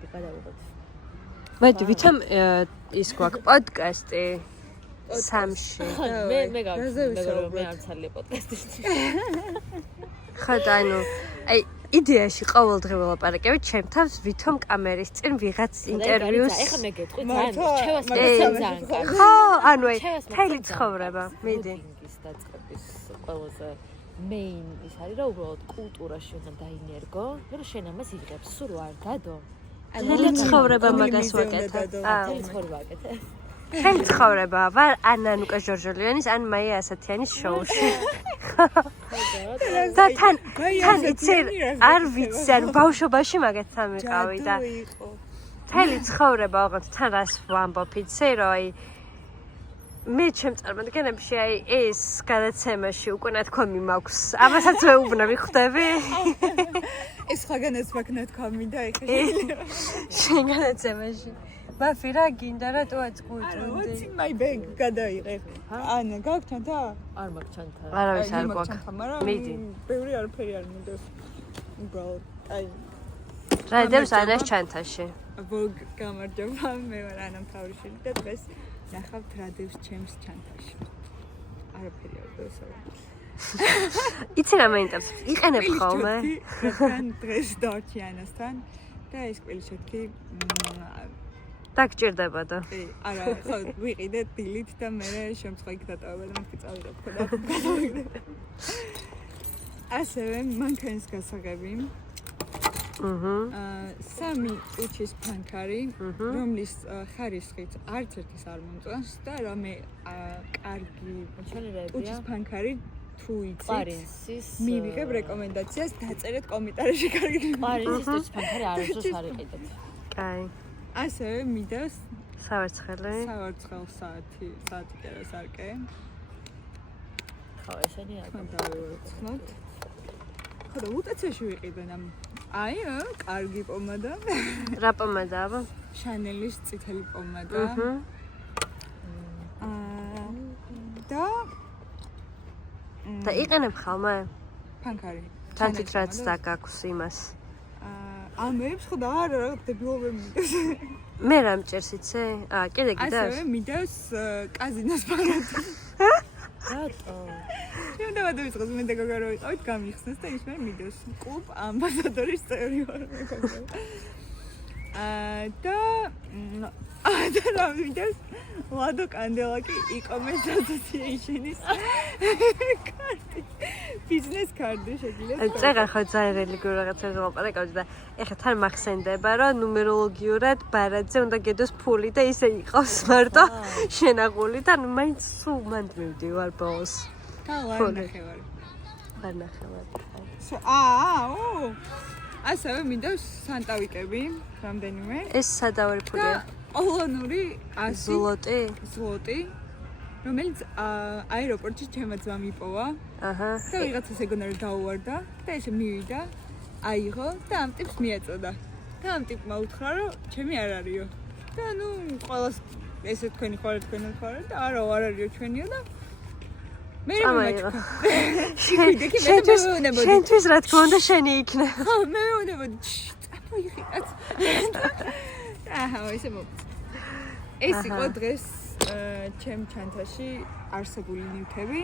მოდი გადავიღოთ. მოდი ვითომ ის გვაქვს პოდკასტი სამში. მე გავიქცე, მე არ ცალია პოდკასტში. ხო და აი იდეაში ყოველდღე ველაპარაკებით ჩემ თავს ვითომ კამერის წინ ვიღაც ინტერვიუს. ეხლა მე გეტყვი ძალიან რჩევას ძალიან კარგი. ხო, ანუ მთელი ცხოვრება, მიდი. ის დაწყების ყველაზე main ის არის რომ უბრალოდ კულტურაში უნდა დაინერგო, რომ შენ ამას იღებს, სულ არ დადო. მთელი ცხოვრება მაგას ვაკეთებ. მთელი ცხოვრება აკეთე. მთელი ცხოვრება ვარ ან ანუკა ჟორჟოლიანის ან მაია ასათიანის შოუში. და თან იცი არ ვიცი ან ბავშვობაში მაგაც ამიყავი და მთელი ცხოვრება ოღონდ თან რას ვამბობ იცი რომ აი მე ჩემ წარმოდგენებში აი ეს გადაცემაში უკვე ნათქვამი მაქვს ამასაც ვეუბნები ხვდები ეს სხვაგანაც მაქვს ნათქვამი და ეხლა შენ გადაცემაში ბაფი რა გინდა რა თუაც გულწუნდი what's in my bag გადაიღე ან გაქვს ჩანთა არ მაქვს ჩანთა არავის არ გვაქვს მიდი ბევრი არაფერი არ მინდოს უბრალოდ აი რა დევს ანას ჩანთაში ვოგ გამარჯობა მე ვარ ანა მთავრიშვილი და დღეს ნახავთ რა დევს ჩემს ჩანთაში არაფერი არ დევს იცი რა მაინტერესებს იყენებ ხოლმე რადგან დღეს დარჩი ანასთან და ეს კვილიშეთკი დაგჭირდება და არა ხო ვიყიდე დილით და მე შემწყა იქ დატოვება და მეთქი წავიღებ ხო და ასევე მანქანის გასაღები სამი უჩის ფანქარი რომლის ხარისხით არც ერთის არ მომწონს და რამე კარგი უჩის ფანქარი თუ იცით მივიღებ რეკომენდაციას დაწერეთ კომენტარებში კარგი პარიზის უჩის ფანქარი არასდროს არ იყიდეთ კაი ასევე მიდევს სავერცხელი საათი კერას არკე ხო ესენი არ დავიწყოთ ხო და უტაცეში ვიყიდენ ამ აი კარგი პომადა რა პომადა აბა შანელის წითელი პომადა და იყენებ ხოლმე ფანქარი თანით რაც დაგაქვს იმას ამებს ხო და არა რა დებილობები მიდევს მე რა მჭერს იცი? კიდე გიდევს? ასევე მიდევს კაზინოს ფანქარი რატო? ჩვენ დავადვიწყოს მე და გოგო რო ვიყავით გამიხსნეს და ის მე მიდევს კლუბ ამბასადორის წევრი ვარ მე გოგო და რა მიდევს ლადო კანდელაკი e-commerce association-ის კარტი ბიზნეს კარტი შეგიძლიათ წეგა ხო ძალიან რელიგიურ რაღაცებზე ვლაპარაკობდი და ეხლა თან მახსენდება რომ ნუმეროლოგიურად ბარათზე უნდა გედოს ფული და ისე იყავს მარტო შენაღული და მაინც სულ მანდ მივდივარ ბოლოს ვარ ნახევარი ასევე მიდევს სანტავიკები რამდენიმე ეს სადავარი ფულია პოლონური 100 ზლოტი რომელიც აეროპორტში ჩემმა ძმამ იპოვა და ვიღაცას ეგონა რომ დაუვარდა და ესე მივიდა აიღო და ამ ტიპს მიაწოდა და ამ ტიპმა უთხრა რომ ჩემი არ არისო და ნუ ყოველს ესე თქვენი ხარ და არა არ არისო ჩვენიო და მე შენთვის რა თქმა უნდა შენი იქნება ხო მე მეუნებოდი წაფოიღიყაც ისე მოგწ ეს იყო დღეს ჩემ ჩანთაში არსებული ნივთები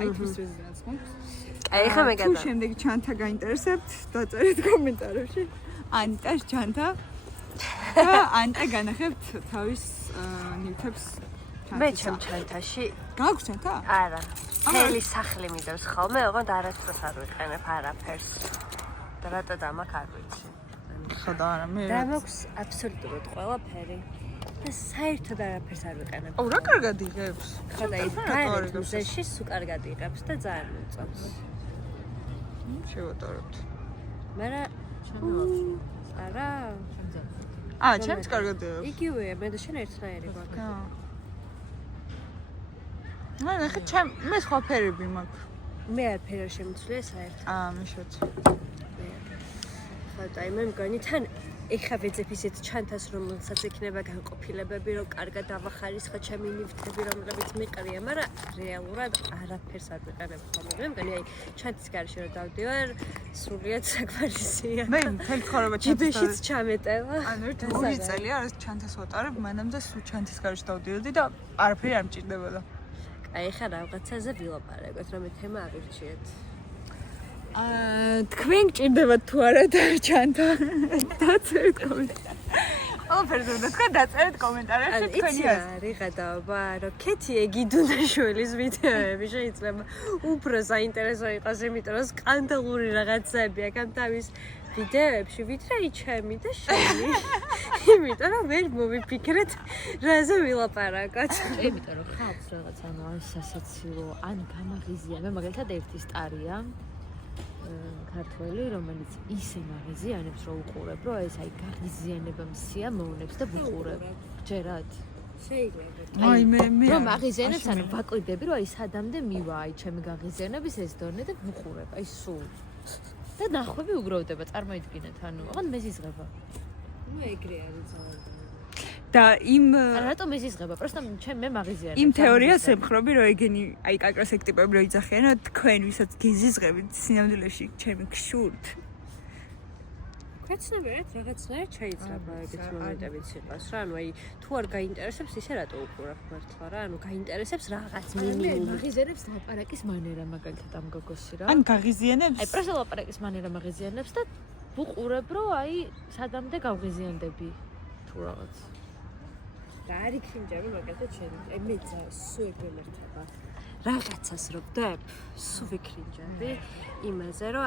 აი თვითონ რეზიდენს მაქვს აი ხა მე გადა თუ შემდეგი ჩანთა გაინტერესებთ დაწერეთ კომენტარებში ანტას ჩანთა და ანტა განახებთ თავის ნივთებს მე ჩემ ჩანთაში გაქვს ჩანთა? არა მთელი სახლი მიდევს ხოლმე ოღონდ არასდროს არ ვიყენებ არაფერს და რატო და მაქვს არ ვიცი ხო და არა მე და მაქვს აბსოლუტურად ყველაფერი და საერთოდ არაფერს არ ვიყენებ რა კარგად იღებს ხო და გაიგეთ მზეში სულ კარგად იღებს და ძალიან მომწონს შევატარებთ მარა არა ჩემს კარგად იღებს იგივეა მე და შენ ერთნაირი გვაქვს ნახე მე სხვა ფერები მაქვს მე არ ფერი არ შემიცვლია საერთოდ მე შეც ხო და მე მგონი თან ეხა ვეძებ ისეთ ჩანთას, რომელსაც ექნება განყოფილებები, რომ კარგად ავახარისხო ჩემი ნივთები, რომლებიც მიყრია, მაგრამ რეალურად არაფერს არ ვიყენებ ხოლმე. მე მგონი აი ჩანთის გარშე რომ დავდივარ, სრულიად საკმარისია. მე მთელი ცხოვრება ჯიბეშიც ჩამეტევა. ანუ 2 წელია არის ჩანთას ვატარებ, მანამდე სულ ჩანთის გარშე დავდიოდი და არაფერი არ მჭირდებოდა. აი ხა რაღაცაზე ვილაპარაკოთ, რომ თემა აღირჩიეთ. თქვენ გჭირდებათ თუ არა და ჩანთა? დაწერეთ კომენტარებში. ყველაფერზე უნდა თქვენ დაწერეთ კომენტარებში თქვენი აზრი. რიღა დაობა, რომ ქეთი ეგიდუნაშვილის ვიდეოები შეიძლება უფრო საინტერესო იყოს, იმიტომ რომ სკანდალური რაღაცები აქ ამ თავის ვიდეოებში ვიდრე ჩემი და შენი. იმიტომ რომ ვერ მოვიფიქრეთ, რაზე ვილაპარაკოთ. იმიტომ რომ ხალხს რაღაც ანუ ან სასაცილო, ან გამაღიზია. მე მაგალითად ერთი სტარია ქართველი, რომელიც ისე მაღიზიანებს, რომ უყურებ, რომ ეს აი გაღიზიანება მსიამოვნებს და ვუყურებ. ჯერად. შეიძლება. აი მე რომ მაღიზიანებს, ანუ ვაკვირდები, რომ აი სადამდე მივა აი ჩემი გაღიზიანების ეს დონე და ვუყურებ. აი სულ. და ნახვები უგროვდება, წარმოიდგინეთ, ანუ აღარ მეზიზღება. ნუ ეგრე არის ძალიან. და იმ რატომ მეზიზღება? პროსტა მე მაღიზიანებ. იმ თეორიას ემხრობი, რომ ეგენი აი კაკრას ეგ ტიპები რო იძახიან, რომ თქვენ ვისაც გიზიზღებით სინამდვილეში ჩემი გშურთ. ქვეცნებიერად რაღაცნაირად შეიძლება ეგეთ მომენტებიც იყოს რა, ანუ აი თუ არ გაინტერესებს ისე რატო უყურებ მართლა რა, ანუ გაინტერესებს რაღაც მინიმუმი. მაღიზიანებს ლაპარაკის მანერა მაგალითად ამ გოგოსი რა. ან გაღიზიანებს? აი პროსტა ლაპარაკის მანერა მაღიზიანებს და ვუყურებ, რომ აი სადამდე გავღიზიანდები თუ რაღაც. და არ იქინჯები მაგალითად შენ. აი მე სულ ეგრემერთება. რაღაცას რო ვდებ, სულ ვიქრინჯები იმაზე, რომ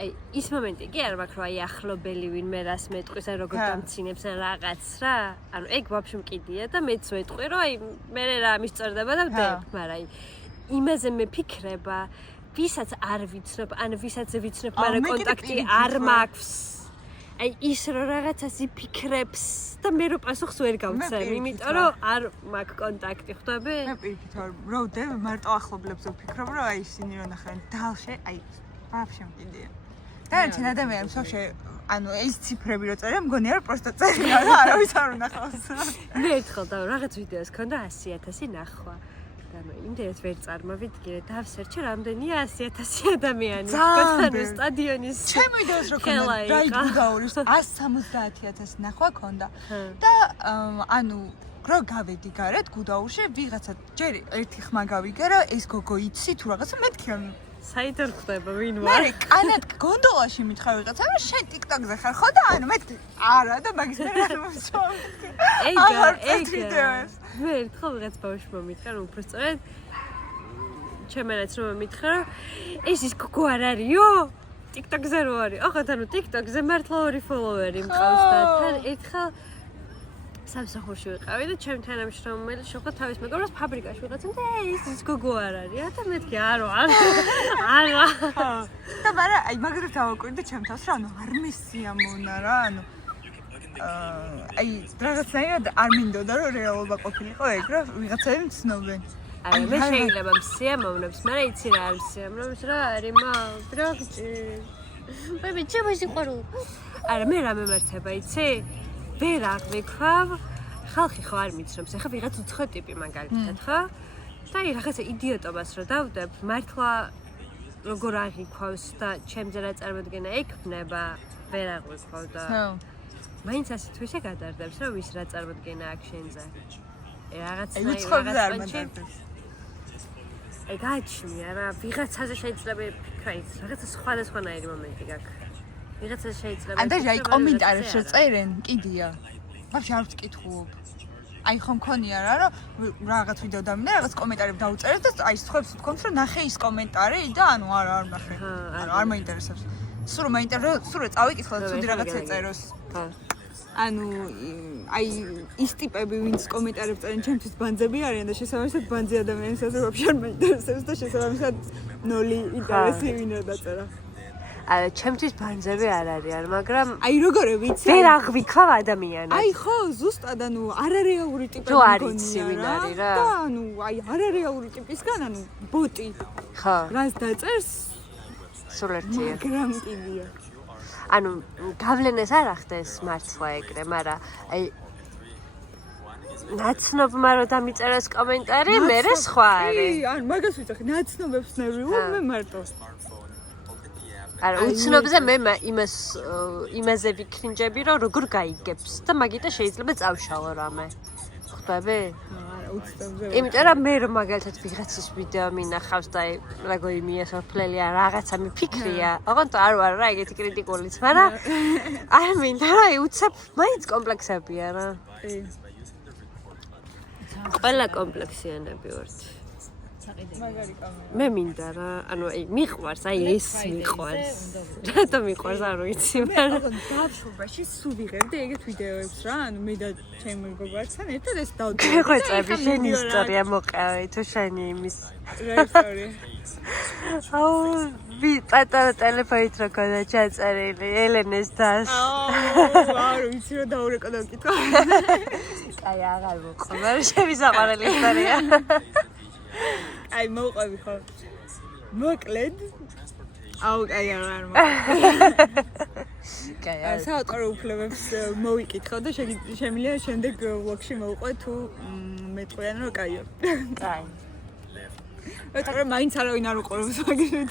აი ის მომენტი კი არ მაქვს, რომ აი ახლობელი ვინმე რას მეტყვის, ან როგორ დამცინებს ან რაღაც რა. ანუ ეგ ვაფშე მკიდია და მეც ვეტყვი, რომ აი მე რა მისწერდება და ვდებ, მაგრამ აი იმაზე მეფიქრება, ვისაც არ ვიცნობ, ან ვისაც ვიცნობ, მაგრამ კონტაქტი არ მაქვს. აი ის რომ რაღაცას იფიქრებს და მე რო პასუხს ვერ გავცემ, იმიტომ რომ არ მაქვს კონტაქტი, ხვდები? მე პირიქით რო ვდებ, მარტო ახლობლებს ვფიქრობ, რომ აი ისინი რო ნახენ დალშე, აი ვაფშე მკიდია. დანარჩენ ადამიანებს ვაფშე ანუ ეს ციფრები რო წერენ, მგონია რომ პროსტა წერია რა, არავის არ უნახავს. მე ერთხელ და რაღაც ვიდეოს ქონდა 100,000 ნახვა. ანუ იმდენად ვერ წარმოვიდგინე, დავსერჩე რამდენია 100,000 ადამიანი. ძალიან სტადიონის ჩემ ვიდეოს რო ქონდა რაი გუდაურის 170,000 ნახვა ქონდა. და ანუ რო გავედი გარეთ გუდაურში ვიღაცა ჯერ ერთი ხმა გავიგე რა ეს გოგო იცი თუ რაღაცა მეთქი რომ საიდან ხდება ვინ მე ვარ? კანად გონდოლაში მითხრა ვიღაცა რომ შენ TikTok-ზე ხარ ხო და ანუ მეთქი არა და მაგის მე რა მომწონს. ეგა. მე ერთხელ ვიღაც ბავშვი მომითხრა რომ უფრო სწორედ ჩემენაც რომ მომითხრა ეს ის გოგო არ არისო? TikTok-ზე რო არის. ოღონდ ანუ TikTok-ზე მართლა 2 ფოლოვერი მყავს და თან ერთხელ სამსახურში ვიყავი და ჩემი თანამშრომელი შოხა თავის მეგობრებს ფაბრიკაში ვიღაცამ და ეს გოგო არ არის და მეთქი არა არა და მაგრამ აი მაგას დავაკვირდი ჩემ თავს რა ანუ არ მესიამონა რა ანუ აი რაღაცნაირად არ მინდოდა რომ რეალობა ყოფილიყო ეგ რა ვიღაცები მცნობენ აი მე შეიძლება მსიამოვნებს მაგრამ იცი რა არის მსიამოვნებს რა არის ბროგჭი მე ჩემი სიყვარული არა მე რა მემართება იცი ვერ აღვიქვავ, ხალხი ხო არ მიცნობს, ახლა ვიღაც უცხო ტიპი მაგალითად, ხო? და აი რაღაცა იდიოტობას რო დავდებ, მართლა როგორ აღიქვავს და ჩემზე რა წარმოდგენა ექნება, ვერ აღვიქვავ და მაინც ასე თუ ისე გადარდებს, რომ ვის რა წარმოდგენა აქვს შენზე. აი გაჩნია რა, ვიღაცაზე შეიძლება ფიქრა ის, რაღაცა სხვადასხვანაირი მომენტი გაქვს. ვიღაცა შეიძლება ან და აი კომენტარებში რო წერენ, კიდია. ვაფშე არ ვკითხულობ. აი ხომ მქონია რა, რომ რაღაც ვიდეო დამინდა, რაღაც კომენტარები დაუწერეთ და აი სხვებს ვთქვამს, რომ ნახე ის კომენტარი და ანუ არა არ ნახე. ანუ არ მაინტერესებს. სულ რომ მაინტერესებს, სულ რომ წავიკითხო და ცუდი რაღაც ეწეროს. ანუ აი ის ტიპები ვინც კომენტარებს წერენ, ჩემთვის ბანძები არიან და შესაბამისად ბანძი ადამიანებსაც ვაფშე არ მაინტერესებს და შესაბამისად 0 ინტერესი ვინ არ დაწერა. არა, ჩემთვის ბანძები არ არიან, მაგრამ აი როგორ ვიცი? ვერ აღვიქვავ ადამიანად. აი ხო, ზუსტად ანუ არარეალური ტიპი თუ არ იცი ვინ არის რა. და ანუ აი არარეალური ტიპისგან ანუ ბოტი. ხო. რას დაწერს? სულ ერთია. მაგრამ კიდია. ანუ გავლენას არ ახდენს მართლა ეგრე, მაგრამ აი ნაცნობმა რო დამიწერეს კომენტარი, მე სხვა არის. ან მაგას ვიცახი, ნაცნობებს ნერვიულ მე მარტო. არა, უცნობზე მე იმაზე ვიქრინჯები, რომ როგორ გაიგებს და მაგიტა შეიძლება წავშალო რამე. ხვდები? არა, უცნობზე. იმიტომ რომ მე რომ მაგალითად ვიღაცის ვიდეო მინახავს და როგორი მიესოფლელია, რაღაცა მიფიქრია. ოღონდ არ ვარ რა ეგეთი კრიტიკულიც, მაგრამ არ მინდა რა, უცებ მაინც კომპლექსებია რა. ყველა კომპლექსიანები ვართ. მაგარი კამერა. მე მინდა რა, ანუ აი მიყვარს, აი ეს მიყვარს. რატომ მიყვარს არ ვიცი, მაგრამ ბავშვობაში სულ ვიღებდი ეგეთ ვიდეოებს რა, ანუ მე და ჩემი მეგობართან ერთად ეს დავდო. გეხვეწები შენი ისტორია მოყავი თუ შენი იმის. რა ისტორია? აუ, პატარა ტელეფონით რო ქონდა ჩაწერილი ელენეს დას. არ ვიცი რა დაურეკა და ვკითხა. აი აღარ მოყვა, მაგრამ შენი საყვარელი ისტორია. აი მოყვები ხო? მოკლედ. აუ აი არ მოყვები. კაი, საავტორო უფლებებს მოვიკითხო და შემიძლია შემდეგ ვლოგში მოვყვე თუ მეტყვიან რომ კაიო. კაი. მეტყვი მაინც არავინ არ უყურებს მაგერით.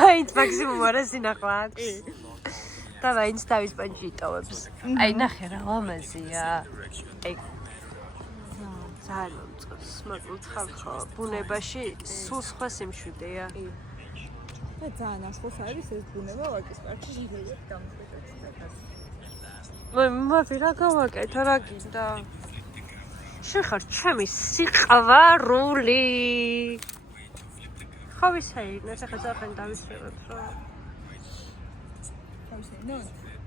მაინც მაქსიმუმ არა სინახვა აქვს. და მაინც თავის პანჩი იტოვებს. აი ნახე რა ლამაზია. აი ძალიან მომწონს, მაგრამ ხალხო ბუნებაში სულ სხვა სიმშვიდეა. და ძალიან ახლოს არის ეს ბუნება ვაკის პარკში შეიძლება გამოვიდეთ. მე რა გავაკეთე რა გინდა? შეხარ ჩემი სიყვარული. ხო ვისაი, ნახე ხა ძალიან დავისწრებთ რა. თავისი ნო